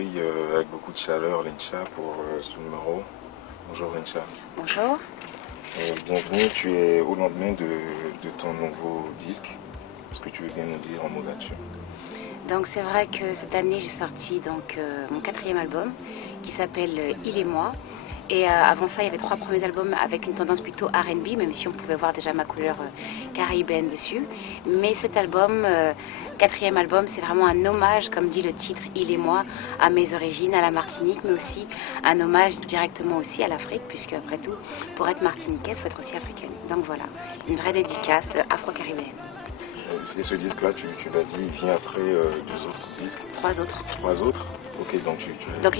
accueille avec beaucoup de chaleur Lincha pour ce numéro. Bonjour Lincha. Bonjour. Bienvenue, tu es au lendemain de ton nouveau disque. Est-ce que tu veux bien nous dire un mot là-dessus? Donc c'est vrai que cette année j'ai sorti mon 4e album qui s'appelle Il et moi. Et avant ça, il y avait 3 premiers albums avec une tendance plutôt R&B, même si on pouvait voir déjà ma couleur caribéenne dessus. Mais cet album, 4e album, c'est vraiment un hommage, comme dit le titre, Il et moi, à mes origines, à la Martinique, mais aussi un hommage directement aussi à l'Afrique, puisque après tout, pour être martiniquaise, il faut être aussi africaine. Donc voilà, une vraie dédicace afro-caribéenne. Et ce disque-là, tu l'as dit, il vient après 2 autres disques? 3 autres. 3 autres? Ok, donc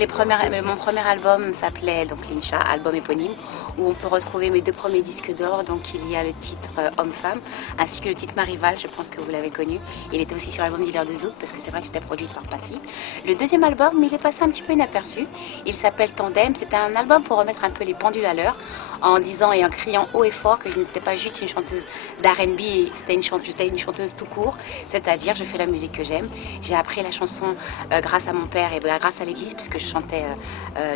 mon premier album s'appelait Lincha, album éponyme, où on peut retrouver mes 2 premiers disques d'or. Donc il y a le titre Homme-Femme, ainsi que le titre Marival, je pense que vous l'avez connu. Il était aussi sur l'album Dealer de Zouk, parce que c'est vrai que j'étais produite par Passy. Le 2e album, il est passé un petit peu inaperçu. Il s'appelle Tandem. C'était un album pour remettre un peu les pendules à l'heure, en disant et en criant haut et fort que je n'étais pas juste une chanteuse d'R&B, j'étais une chanteuse tout court, c'est-à-dire je fais la musique que j'aime. J'ai appris la chanson grâce à mon père et grâce à l'église, puisque je chantais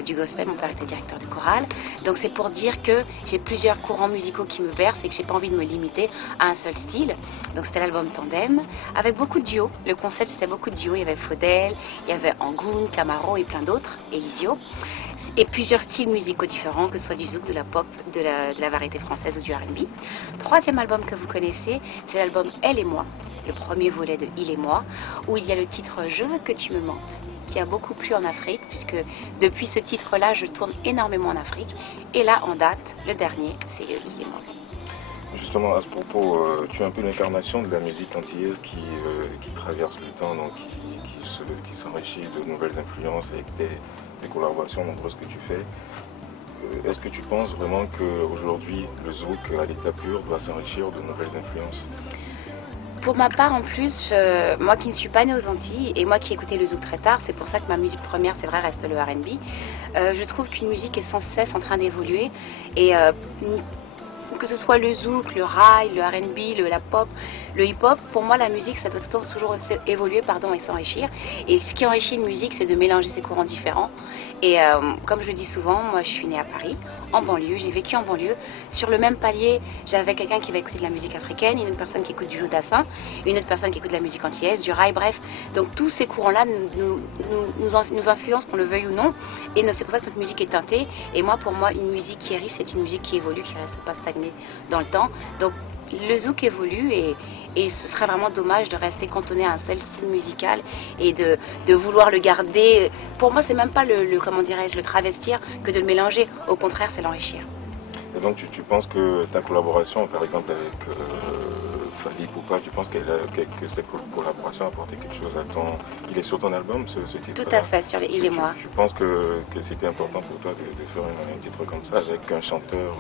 du gospel. Mon père était directeur de chorale. Donc c'est pour dire que j'ai plusieurs courants musicaux qui me bercent et que j'ai pas envie de me limiter à un seul style. Donc c'était l'album Tandem, avec beaucoup de duos. Le concept c'était beaucoup de duos. Il y avait Faudel, il y avait Angoun, Camaro et plein d'autres, et Isio. Et plusieurs styles musicaux différents, que ce soit du zouk, de la pop, de la variété française ou du R&B. 3e album que vous connaissez, c'est l'album Elle et moi, le premier volet de Il et moi, où il y a le titre Je veux que tu me mentes, qui a beaucoup plu en Afrique, puisque depuis ce titre-là, je tourne énormément en Afrique. Et là, en date, le dernier, c'est Il et moi. Justement, à ce propos, tu es un peu l'incarnation de la musique antillaise qui traverse le temps, donc qui s'enrichit de nouvelles influences avec des collaborations nombreuses que tu fais. Est-ce que tu penses vraiment qu'aujourd'hui, le zouk à l'état pur doit s'enrichir de nouvelles influences? Pour ma part, en plus, moi qui ne suis pas née aux Antilles et moi qui ai écouté le zouk très tard, c'est pour ça que ma musique première, c'est vrai, reste le R&B. Je trouve qu'une musique est sans cesse en train d'évoluer et que ce soit le zouk, le raï, le R&B, la pop, le hip-hop, pour moi la musique ça doit toujours évoluer et s'enrichir. Et ce qui enrichit une musique, c'est de mélanger ces courants différents. Et comme je le dis souvent, moi je suis née à Paris, en banlieue, j'ai vécu en banlieue. Sur le même palier, j'avais quelqu'un qui va écouter de la musique africaine, une autre personne qui écoute du jodassin, une autre personne qui écoute de la musique antillaise, du raï, bref. Donc tous ces courants-là nous influencent, qu'on le veuille ou non. Et c'est pour ça que notre musique est teintée. Et moi, pour moi, une musique qui est riche, c'est une musique qui évolue, qui ne reste pas stagnée dans le temps. Donc le zouk évolue et ce serait vraiment dommage de rester cantonné à un seul style musical et de vouloir le garder. Pour moi, c'est même pas comment dirais-je, le travestir que de le mélanger. Au contraire, c'est l'enrichir. Et donc tu penses que ta collaboration, par exemple avec Fally Ipupa, tu penses que cette collaboration a apporté quelque chose à ton... Il est sur ton album ce titre? Tout à fait, sur Il et moi. Tu penses que c'était important pour toi de faire un titre comme ça avec un chanteur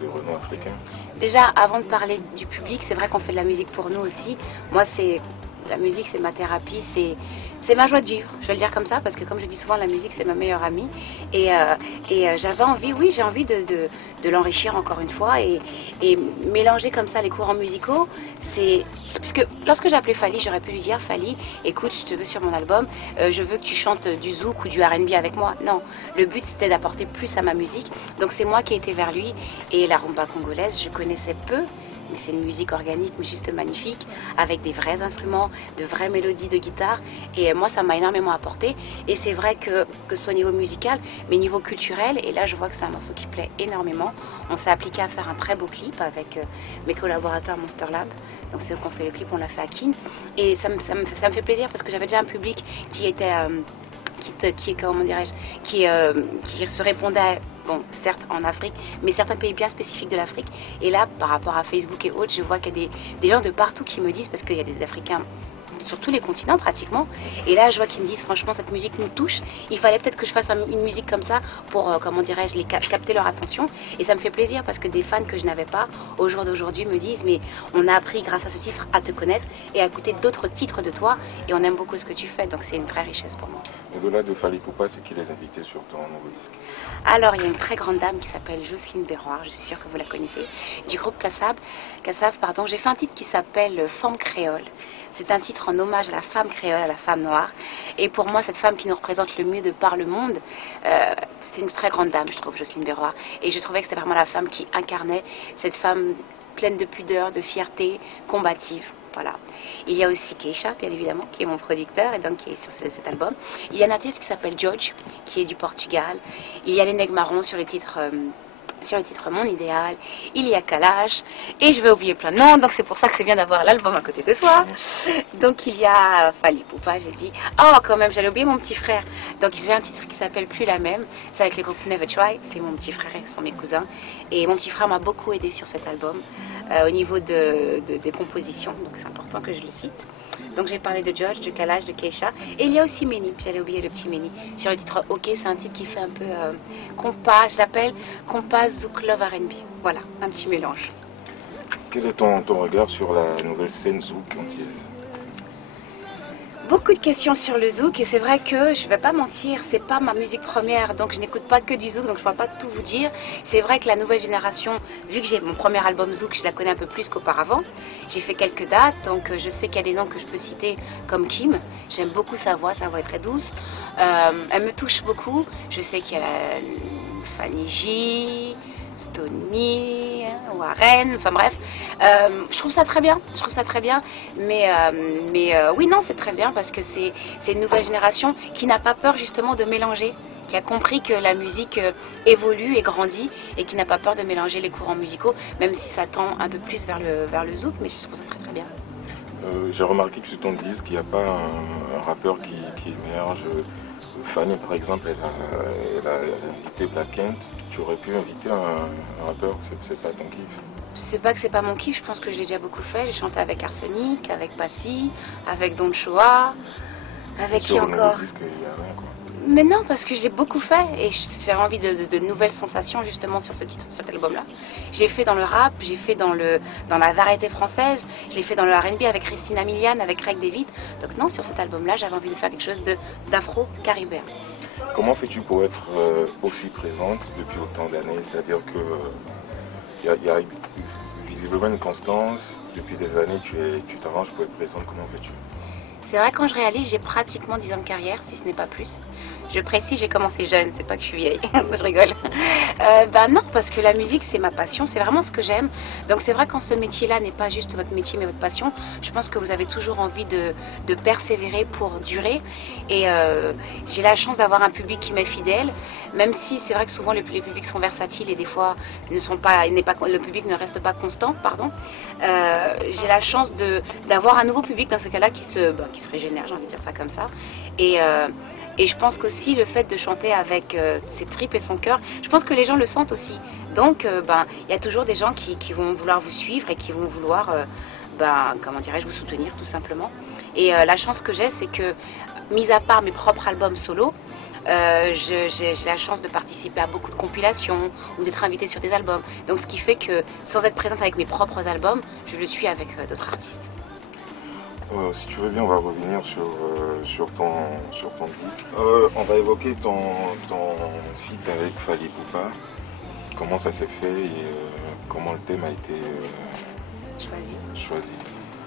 de renom africain? Déjà, avant de parler du public, c'est vrai qu'on fait de la musique pour nous aussi. Moi, la musique, c'est ma thérapie, c'est ma joie de vivre. Je vais le dire comme ça, parce que comme je dis souvent, la musique, c'est ma meilleure amie. Et j'avais envie, oui, j'ai envie de l'enrichir encore une fois et mélanger comme ça les courants musicaux. Puisque lorsque j'ai appelé Fally, j'aurais pu lui dire, Fally, écoute, je te veux sur mon album, je veux que tu chantes du zouk ou du R&B avec moi. Non, le but c'était d'apporter plus à ma musique. Donc c'est moi qui ai été vers lui. Et la rumba congolaise, je connaissais peu, mais c'est une musique organique, mais juste magnifique, avec des vrais instruments, de vraies mélodies de guitare. Et moi, ça m'a énormément apporté. Et c'est vrai que ce soit au niveau musical, mais au niveau culturel, et là, je vois que c'est un morceau qui plaît énormément. On s'est appliqué à faire un très beau clip avec mes collaborateurs Monster Lab. Donc c'est eux qui ont fait le clip, on l'a fait à Kin. Et ça me fait plaisir parce que j'avais déjà un public qui était... comment dirais-je, qui se répondait, bon, certes en Afrique, mais certains pays bien spécifiques de l'Afrique. Et là, par rapport à Facebook et autres, je vois qu'il y a des gens de partout qui me disent, parce qu'il y a des Africains sur tous les continents pratiquement, et là je vois qu'ils me disent franchement cette musique nous touche, il fallait peut-être que je fasse une musique comme ça pour, comment dirais-je, capter leur attention, et ça me fait plaisir parce que des fans que je n'avais pas au jour d'aujourd'hui me disent mais on a appris grâce à ce titre à te connaître et à écouter d'autres titres de toi, et on aime beaucoup ce que tu fais, donc c'est une vraie richesse pour moi. Au-delà de Fally Ipupa, c'est qui les invités sur ton nouveau disque? Alors il y a une très grande dame qui s'appelle Jocelyne Berroir, je suis sûre que vous la connaissez, du groupe Kassav, pardon. J'ai fait un titre qui s'appelle Forme créole. C'est un titre titre en hommage à la femme créole, à la femme noire. Et pour moi, cette femme qui nous représente le mieux de par le monde, c'est une très grande dame, je trouve, Jocelyne Berroir. Et je trouvais que c'était vraiment la femme qui incarnait cette femme pleine de pudeur, de fierté, combative. Voilà. Il y a aussi Keisha, bien évidemment, qui est mon producteur et donc qui est sur cet album. Il y a un artiste qui s'appelle George, qui est du Portugal. Il y a les Nègres Marrons sur le titre Mon Idéal. Il y a Kalash. Et je vais oublier plein de noms, donc c'est pour ça que c'est bien d'avoir l'album à côté de soi. Donc il y a Fally Poupa, j'ai dit. Oh, quand même, j'allais oublier mon petit frère. Donc j'ai un titre qui s'appelle Plus la même. C'est avec le groupe Never Try. C'est mon petit frère, ce sont mes cousins. Et mon petit frère m'a beaucoup aidé sur cet album au niveau des compositions. Donc c'est important que je le cite. Donc j'ai parlé de George, de Kalash, de Keisha. Et il y a aussi Meni, j'allais oublier le petit Meni. Sur le titre OK, c'est un titre qui fait un peu compas, je l'appelle compas Zouk Love R&B. Voilà, un petit mélange. Quel est ton regard sur la nouvelle scène zouk antillaise? Beaucoup de questions sur le zouk et c'est vrai que je vais pas mentir, c'est pas ma musique première, donc je n'écoute pas que du zouk, donc je ne peux pas tout vous dire. C'est vrai que la nouvelle génération, vu que j'ai mon premier album zouk, je la connais un peu plus qu'auparavant. J'ai fait quelques dates, donc je sais qu'il y a des noms que je peux citer comme Kim. J'aime beaucoup sa voix est très douce. Elle me touche beaucoup. Je sais qu'il y a Fanny J, Stony, Warren, enfin bref, je trouve ça très bien, mais oui, non, c'est très bien parce que c'est une nouvelle génération qui n'a pas peur justement de mélanger, qui a compris que la musique évolue et grandit et qui n'a pas peur de mélanger les courants musicaux, même si ça tend un peu plus vers le zouk, mais je trouve ça très bien. J'ai remarqué que sur ton disque, il n'y a pas un rappeur qui émerge. Fanny, par exemple, elle a invité Black Kent. Tu aurais pu inviter un rappeur, c'est pas ton kiff? C'est pas que c'est pas mon kiff, je pense que je l'ai déjà beaucoup fait. J'ai chanté avec Arsenic, avec Passy, avec Don Choa, avec qui encore? Disque, il y a rien, quoi. Mais non, parce que j'ai beaucoup fait et j'ai envie de nouvelles sensations justement sur cet album-là. J'ai fait dans le rap, j'ai fait dans la variété française, je l'ai fait dans le R&B avec Christina Milian, avec Craig David. Donc non, sur cet album-là, j'avais envie de faire quelque chose d'afro-caribéen. Comment fais-tu pour être aussi présente depuis autant d'années? C'est-à-dire que il y a visiblement une constance. Depuis des années, tu t'arranges pour être présente. Comment fais-tu? C'est vrai, quand je réalise, j'ai pratiquement 10 ans de carrière, si ce n'est pas plus. Je précise, j'ai commencé jeune, c'est pas que je suis vieille, je rigole. Non, parce que la musique, c'est ma passion, c'est vraiment ce que j'aime. Donc c'est vrai, quand ce métier-là n'est pas juste votre métier, mais votre passion, je pense que vous avez toujours envie de persévérer pour durer. Et j'ai la chance d'avoir un public qui m'est fidèle, même si c'est vrai que souvent les publics sont versatiles et des fois le public ne reste pas constant, pardon. J'ai la chance d'avoir un nouveau public dans ce cas-là qui se régénère, j'ai envie de dire ça comme ça. Et je pense qu'aussi le fait de chanter avec ses tripes et son cœur, je pense que les gens le sentent aussi. Donc il y a toujours des gens qui vont vouloir vous suivre et qui vont vouloir, comment dirais-je, vous soutenir tout simplement. Et la chance que j'ai, c'est que, mis à part mes propres albums solo, j'ai la chance de participer à beaucoup de compilations ou d'être invitée sur des albums. Donc ce qui fait que sans être présente avec mes propres albums, je le suis avec d'autres artistes. Si tu veux bien, on va revenir sur ton disque. On va évoquer ton feat avec Fally Poupa. Comment ça s'est fait et comment le thème a été choisi.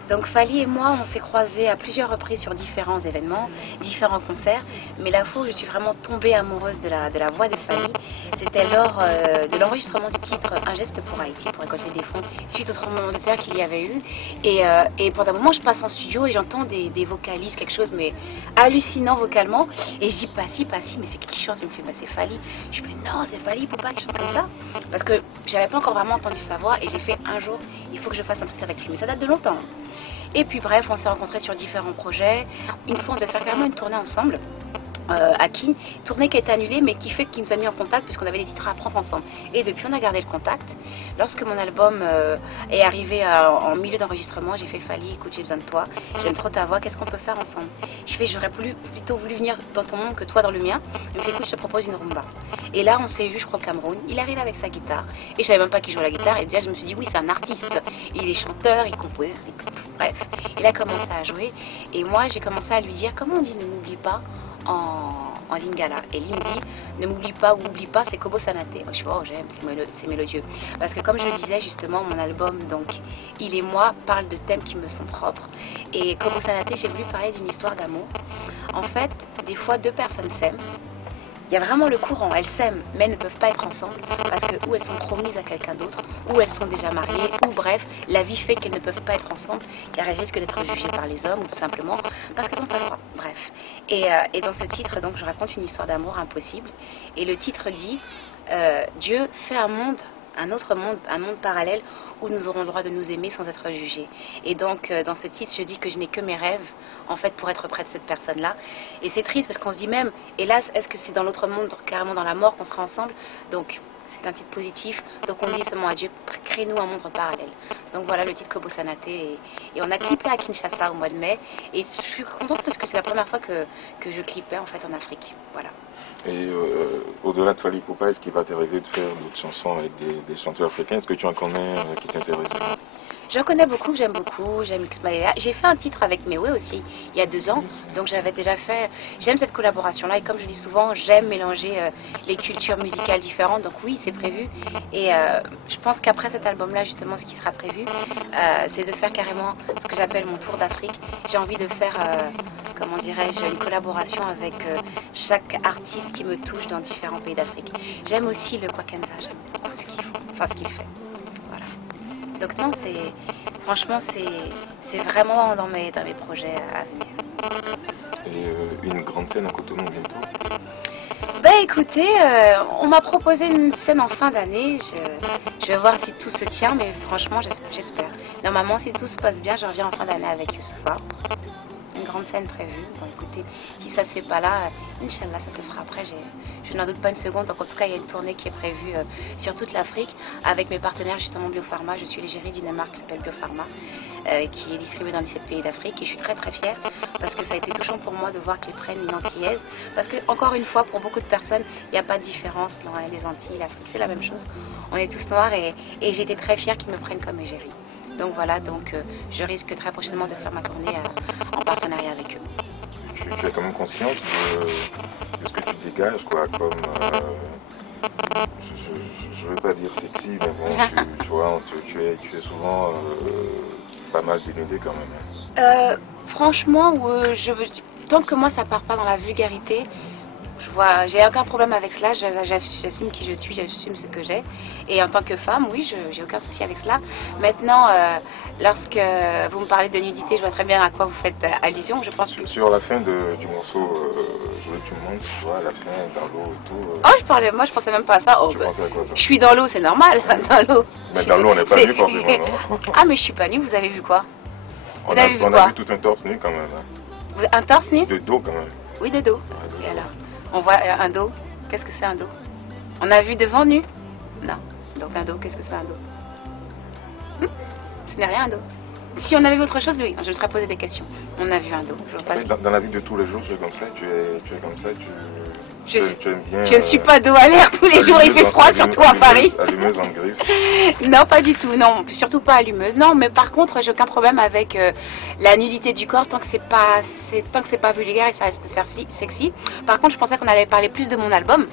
Donc Fally et moi, on s'est croisés à plusieurs reprises sur différents événements, différents concerts. Mais la fois où je suis vraiment tombée amoureuse de la voix de Fally, c'était lors de l'enregistrement du titre Un geste pour Haïti, pour récolter des fonds, suite au tremblement de terre qu'il y avait eu. Et pendant un moment, je passe en studio et j'entends des vocalistes, quelque chose mais hallucinant vocalement. Et je dis Passy, mais c'est qui chante? Il me fait c'est Fally. Je fais non, c'est Fally Poupa qui chante comme ça. Parce que j'avais pas encore vraiment entendu sa voix et j'ai fait un jour, il faut que je fasse un truc avec lui. Mais ça date de longtemps. Et puis bref, on s'est rencontrés sur différents projets. Une fois, on devait faire carrément une tournée ensemble à King, tournée qui a été annulée mais qui fait qu'il nous a mis en contact puisqu'on avait des titres à apprendre ensemble. Et depuis, on a gardé le contact. Lorsque mon album est arrivé en milieu d'enregistrement, j'ai fait Fally, écoute, j'ai besoin de toi, j'aime trop ta voix, qu'est-ce qu'on peut faire ensemble? J'aurais plutôt voulu venir dans ton monde que toi dans le mien. Il me fait écoute, je te propose une rumba. Et là, on s'est vu, je crois, au Cameroun. Il arrive avec sa guitare et je savais même pas qu'il jouait la guitare. Et déjà, je me suis dit oui, c'est un artiste. Il est chanteur, il compose. Bref, il a commencé à jouer et moi j'ai commencé à lui dire comment on dit ne m'oublie pas en lingala. Et lui me dit, ne m'oublie pas ou oublie pas, c'est Kobo Sanate. Moi, je suis, oh j'aime, c'est mélodieux. Parce que comme je le disais justement, mon album, donc, Il et moi, parle de thèmes qui me sont propres. Et Kobo Sanate, j'ai voulu parler d'une histoire d'amour. En fait, des fois, deux personnes s'aiment. Il y a vraiment le courant, elles s'aiment, mais elles ne peuvent pas être ensemble parce que ou elles sont promises à quelqu'un d'autre, ou elles sont déjà mariées, ou bref, la vie fait qu'elles ne peuvent pas être ensemble car elles risquent d'être jugées par les hommes ou tout simplement parce qu'elles n'ont pas le droit. Bref. Et dans ce titre, donc, je raconte une histoire d'amour impossible et le titre dit Dieu fait un autre monde, un monde parallèle où nous aurons le droit de nous aimer sans être jugés. Et donc, dans ce titre, je dis que je n'ai que mes rêves, en fait, pour être près de cette personne-là. Et c'est triste parce qu'on se dit même, hélas, est-ce que c'est dans l'autre monde, carrément dans la mort, qu'on sera ensemble? Donc, c'est un titre positif. Donc, on dit seulement à Dieu, crée-nous un monde parallèle. Donc, voilà le titre Kobo Sanate. Et on a clippé à Kinshasa au mois de mai. Et je suis contente parce que c'est la première fois que je clippais, en fait, en Afrique. Voilà. Et au-delà de Fally Ipupa, est-ce qu'il va t'arriver de faire d'autres chansons avec des chanteurs africains? Est-ce que tu en connais qui t'intéressent? Je connais beaucoup, j'aime beaucoup, j'aime Ismaëla. J'ai fait un titre avec Mewe aussi, il y a 2 ans, donc j'avais déjà fait... J'aime cette collaboration-là, et comme je dis souvent, j'aime mélanger les cultures musicales différentes, donc oui, c'est prévu. Et je pense qu'après cet album-là, justement, ce qui sera prévu, c'est de faire carrément ce que j'appelle mon tour d'Afrique. J'ai envie de faire... comment dirais-je, une collaboration avec chaque artiste qui me touche dans différents pays d'Afrique. J'aime aussi le Kwakenza, j'aime beaucoup ce qu'ils font, enfin ce qu'il fait. Voilà. Donc non, franchement, c'est vraiment dans mes projets à venir. Et une grande scène à Cotonou bientôt? Ben écoutez, on m'a proposé une scène en fin d'année, je vais voir si tout se tient, mais franchement j'espère. Normalement, si tout se passe bien, je reviens en fin d'année avec Youssoupha. Une grande scène prévue. Bon écoutez, si ça se fait pas là, Inch'Allah ça se fera après, je n'en doute pas une seconde. Donc en tout cas il y a une tournée qui est prévue sur toute l'Afrique avec mes partenaires justement Biopharma. Je suis l'égérie d'une marque qui s'appelle Biopharma qui est distribuée dans 17 pays d'Afrique et je suis très très fière parce que ça a été touchant pour moi de voir qu'ils prennent une Antillaise parce que encore une fois pour beaucoup de personnes il n'y a pas de différence dans les Antilles, l'Afrique c'est la même chose. On est tous noirs et j'ai été très fière qu'ils me prennent comme égérie. Donc voilà, donc je risque très prochainement de faire ma tournée en partenariat avec eux. Tu es quand même consciente de ce que tu dégages, quoi, comme... je ne veux pas dire sexy, mais bon, tu vois, tu es souvent pas mal dénudée quand même. Franchement, tant que moi ça part pas dans la vulgarité, j'ai aucun problème avec cela, j'assume qui je suis, j'assume ce que j'ai. Et en tant que femme, oui, j'ai aucun souci avec cela. Maintenant, lorsque vous me parlez de nudité, je vois très bien à quoi vous faites allusion. Je pense que... Sur la fin du morceau, je veux que tu me montres, tu vois, à la fin, dans l'eau et tout. Oh, moi je pensais même pas à ça. Oh, tu pensais à quoi, toi? Je suis dans l'eau, c'est normal, dans l'eau. Mais dans l'eau, on n'est pas nu forcément, non? Ah, mais je suis pas nue, vous avez vu quoi? On a vu tout un torse nu quand même. Hein. Un torse nu? De dos quand même. Oui, de dos. Et alors? On voit un dos. Qu'est-ce que c'est un dos? On a vu devant nu? Non. Donc un dos, qu'est-ce que c'est un dos? Ce n'est rien un dos. Si on avait vu autre chose, oui, je serais posé des questions. On a vu un dos. Dans la vie de tous les jours, tu es comme ça, tu es comme ça, tu aimes bien... Je ne suis pas dos à l'air tous les jours, il fait froid, surtout à Paris. Allumeuse en griffe? Non, pas du tout, non, surtout pas allumeuse. Non, mais par contre, j'ai aucun problème avec la nudité du corps tant que c'est pas vulgaire et ça reste sexy. Par contre, je pensais qu'on allait parler plus de mon album.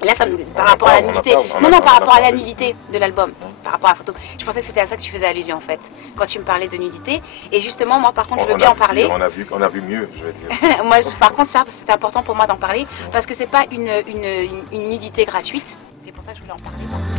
Là, par rapport à la nudité. Non, par rapport à la nudité de l'album, par rapport à la photo. Je pensais que c'était à ça que tu faisais allusion en fait, quand tu me parlais de nudité. Et justement, moi par contre, je veux bien en parler. On a vu mieux, je vais dire. Moi, par contre, c'est important pour moi d'en parler parce que c'est pas une nudité gratuite. C'est pour ça que je voulais en parler.